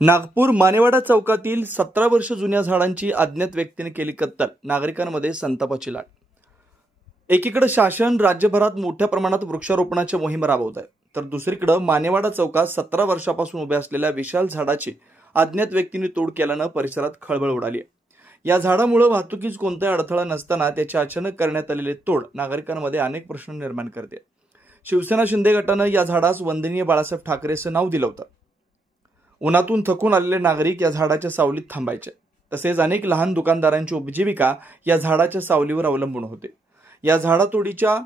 नागपूर मानेवाडा चौकातील 17 वर्ष जुन्या झाडांची अज्ञात व्यक्तीने केली कत्तल। नागरिकांमध्ये संतापाची लाट। एकीकडे शासन राज्यभरात मोठ्या प्रमाणात वृक्षारोपणाची मोहीम राबवत आहे, तर दुसरीकडे मानेवाडा चौकात 17 वर्षापासून उभ्या असलेल्या विशाल झाडाची अज्ञात व्यक्तीने तोड केल्याने परिसरात खळबळ उडाली आहे। या झाडामुळे वाहतुकीस कोणताही अडथळा नसताना त्याची अचानक करण्यात आलेली तोड नागरिकांमध्ये अनेक प्रश्न निर्माण करते। शिवसेना शिंदे गटाने या झाडास वंदनीय बाळासाहेब ठाकरेंचे नाव दिले होते। उन्हातून थकून आलेले नागरिक या झाडाच्या सावलीत थांबायचे, तसेच अनेक लहान दुकानदारांची उपजीविका या झाडाच्या सावलीवर अवलंबून होते। या झाडातोडीच्या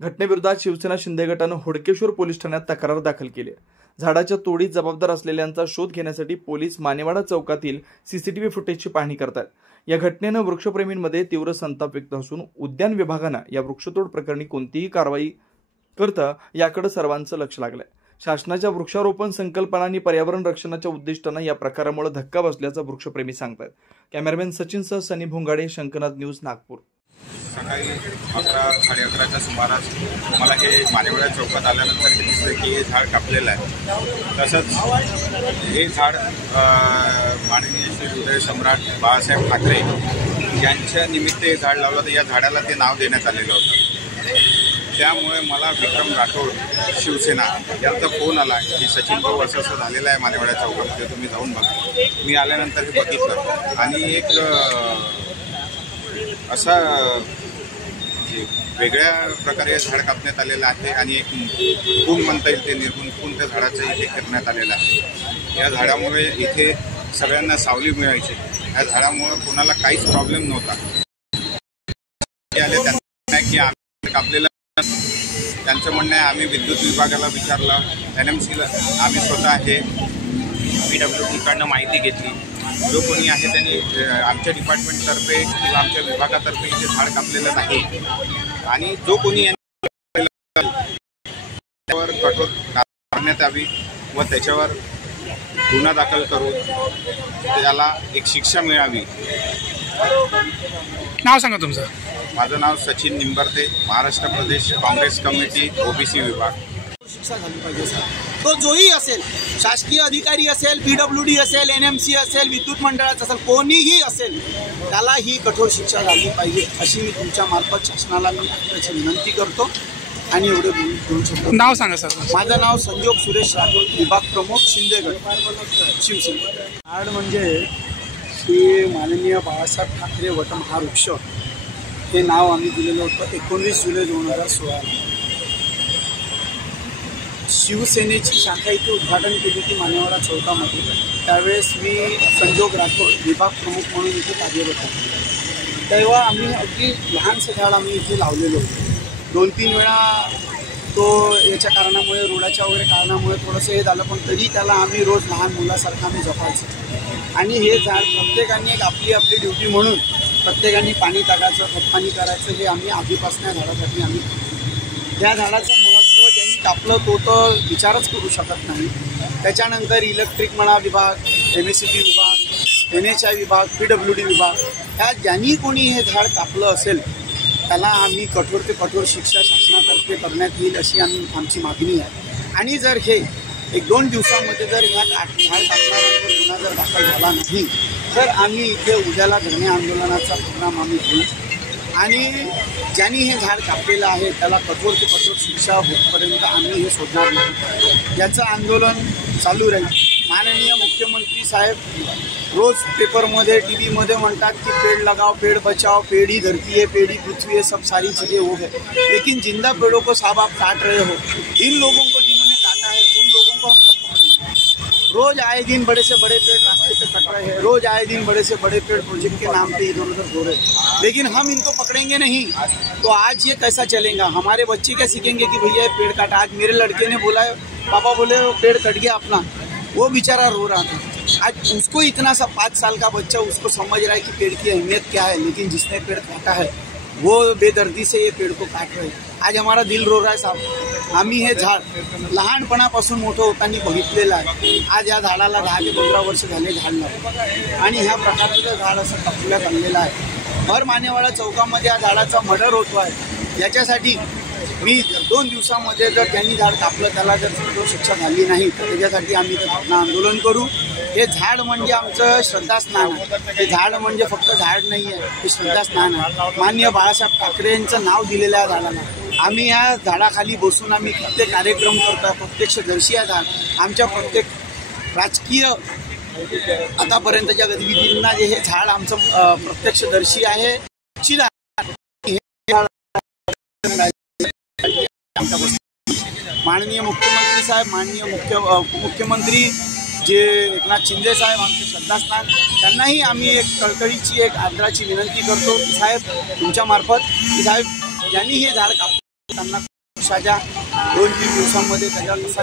घटनेविरोधात शिवसेना शिंदे गटाने होडकेश्वर पोलीस ठाण्यात तक्रार दाखल केली आहे। झाडाच्या तोडीत जबाबदार असलेल्यांचा शोध घेण्यासाठी पोलीस मानेवाडा चौकातील सीसीटीव्ही फुटेजची पाहणी करतात। या घटनेने वृक्षप्रेमींमध्ये तीव्र संताप व्यक्त असून उद्यान विभागाने या वृक्षतोड प्रकरणी कोणतीही कारवाई करता याकडे सर्वांचं लक्ष लागलंय। शासनाच्या वृक्षारोपण संकल्पना आणि पर्यावरण रक्षणाच्या उद्दिष्टाने या प्रकारामुळे धक्का बसल्याचं वृक्षप्रेमी सांगतात। कॅमेरामॅन सचिनसह सनी भोंगाडे, शंकरनाथ न्यूज, नागपूर। सकाळी 11-11:30च्या सुमारास मला हे मानेवाडा चौकात आल्यानंतर हे दिसलं की हे झाड कापलेलं आहे। तसंच हे झाड माननीय श्री हृदय सम्राट बाळासाहेब ठाकरे यांच्या निमित्त हे झाड लावलं, तर या झाडाला ते नाव देण्यात आलेलं होतं। त्यामुळे मला विक्रम राठोड शिवसेना यांचा फोन आला की सचिन भाऊ असं झालेलं आहे मानेवाडा चौकामध्ये, तुम्ही जाऊन बघा। मी आल्यानंतर हे बघितलं आणि एक असा वेगळ्या प्रकारे झाड कापण्यात आलेलं आहे आणि एक खून म्हणता येईल ते निर्गुण खून त्या झाडाचं इथे करण्यात आलेलं आहे। या झाडामुळे इथे सगळ्यांना सावली मिळायची, या झाडामुळे कोणाला काहीच प्रॉब्लेम नव्हता। आले त्यांना की आम्ही कापलेलं, त्यांचं म्हणणं आहे आम्ही विद्युत विभागाला विचारलं, NMCला आम्ही स्वतः हे PWDकडनं माहिती घेतली। जो कोणी आहे त्यांनी आमच्या डिपार्टमेंटतर्फे किंवा आमच्या विभागातर्फे इथे झाड कापलेलं नाही आणि जो कोणी त्यावर कठोर करण्यात यावी व त्याच्यावर गुन्हा दाखल करून त्याला एक शिक्षा मिळावी। नाव सांगा तुमचं? माझं नाव सचिन निंबर्ते, महाराष्ट्र प्रदेश काँग्रेस कमिटी OBC विभाग। शिक्षा झाली पाहिजे सर। तो जोही असेल, शासकीय अधिकारी असेल, PWD असेल, NMC असेल, विद्युत मंडळाचं असेल, कोणीही असेल, त्याला ही कठोर शिक्षा झाली पाहिजे अशी मी तुमच्या मार्फत शासनाला मी त्याची विनंती करतो आणि एवढे बोलू शकतो। नाव सांगा सर? माझं नाव संजोग सुरेश राठोड, विभाग प्रमुख शिंदे गट, शिवसेना। झाड म्हणजे की माननीय बाळासाहेब ठाकरे वटमहावृक्ष हे नाव आम्ही दिलेलं होतं 19 जुलै 2016। शिवसेनेची शाखा इथे उद्घाटन केली होती मानेवाडा चौकामध्ये। त्यावेळेस मी संजोग राठोड विभाग प्रमुख म्हणून इथे कार्यरत होतो। तेव्हा आम्ही अगदी लहानसं झाड आम्ही इथे लावलेलं होतं। 2-3 वेळा तो याच्या कारणामुळे, रोडाच्या वगैरे कारणामुळे थोडंसं हे झालं, पण तरी त्याला आम्ही रोज लहान मुलासारखं आम्ही जपायचं आणि हे झाड प्रत्येकाने एक आपली आपली ड्युटी म्हणून प्रत्येकाने पाणी टाकायचं, खतपाणी करायचं, हे आम्ही आधीपासून या झाडासाठी आम्ही त्या झाडाचं महत्त्व ज्यांनी कापलं तो तर विचारच करू शकत नाही। त्याच्यानंतर इलेक्ट्रिक म्हणा विभाग, MSCB विभाग, NHI विभाग, PWD विभाग, ह्या ज्यांनी कोणी हे झाड कापलं असेल त्याला आम्ही कठोर ते कठोर शिक्षा शासनातर्फे करण्यात येईल अशी आमची मागणी आहे। आणि जर हे 1-2 दिवसांमध्ये जर ह्या झाड कापणाऱ्यांवर गुन्हा जर दाखल झाला नाही तर आम्ही इथे उद्याला धरणे आंदोलनाचा प्रोग्राम आम्ही घेऊ आणि ज्यांनी हे झाड कापलेलं आहे त्याला कठोर ते कठोर शिक्षा होईपर्यंत आम्ही हे सोडणार नाही। याचं आंदोलन चालू राहील। माननीय मुख्यमंत्री साहेब रोज पेपरमध्ये, टीव्हीमध्ये म्हणतात की पेड़ लगाओ, पेड़ बचाओ, पेड़ ही धरती है, पेड़ ही पृथ्वी है, सब सारी चीज़ें वो है, लेकिन जिंदा पेड़ों को साहब आप काट रहे हो। इन लोगों को जिन्होंने काटा है उन लोगों को हम कब पकड़ेंगे? रोज आए दिन बड़े से बड़े पेड़ रास्ते पे कट रहे हैं, रोज आए दिन बड़े से बड़े पेड़ प्रोजेक्ट के नाम पे इधर उधर हो रहे हैं, लेकिन हम इनको पकड़ेंगे नहीं तो आज ये कैसा चलेगा? हमारे बच्चे क्या सीखेंगे कि भैया पेड़ काटा? आज मेरे लड़के ने बोला, पापा बोले पेड़ कट गया अपना, वो बेचारा रो रहा था। आज उसको इतना सा 5 साल का बच्चा उसको समझ रहा है कि पेड़ की अहमियत क्या है, लेकिन जिसने पेड़ काटा है वो बेदर्दी से ये पेड़ को काट रहे हैं। आज हमारा दिल रो रहा है साहब। आम्ही हे झाड लहानपणापासून मोठं होताना बघितलेलं आहे। आज या झाडाला 10 ते 15 वर्ष झाले झाड लावून आणि ह्या प्रकारचं झाड असं कापण्यात आणलेलं आहे। भर मानेवाडा चौकामध्ये या झाडाचा मर्डर होतो आहे। याच्यासाठी मी 2 दिवसामध्ये जर त्यांनी झाड कापलं त्याला जर कठोर शिक्षा झाली नाही तर त्याच्यासाठी आम्ही ते धरणं आंदोलन करू. हे झाड म्हणजे आमचं श्रद्धास्नान आहे. हे झाड म्हणजे फक्त झाड नाही आहे, हे श्रद्धास्नान आहे. माननीय बाळासाहेब ठाकरे यांचं नाव दिलेलं आहे झाडाला. आम्ही या झाडाखाली बसून आम्ही कित्येक कार्यक्रम करतो, प्रत्यक्षदर्शी आहे झाड. आमच्या प्रत्येक राजकीय आतापर्यंतच्या गतिविधींना जे हे झाड आमचं प्रत्यक्षदर्शी आहे. माननीय मुख्यमंत्री साहेब, माननीय मुख्यमंत्री जे एकनाथ शिंदे साहेब आमचे श्रद्धास्थान, त्यांनाही आम्ही एक कळकळीची एक आदराची विनंती करतो की साहेब तुमच्यामार्फत की साहेब ज्यांनी हे झाड कापलं त्यांना पक्षाच्या 2-3 दिवसांमध्ये त्याच्यावर कसा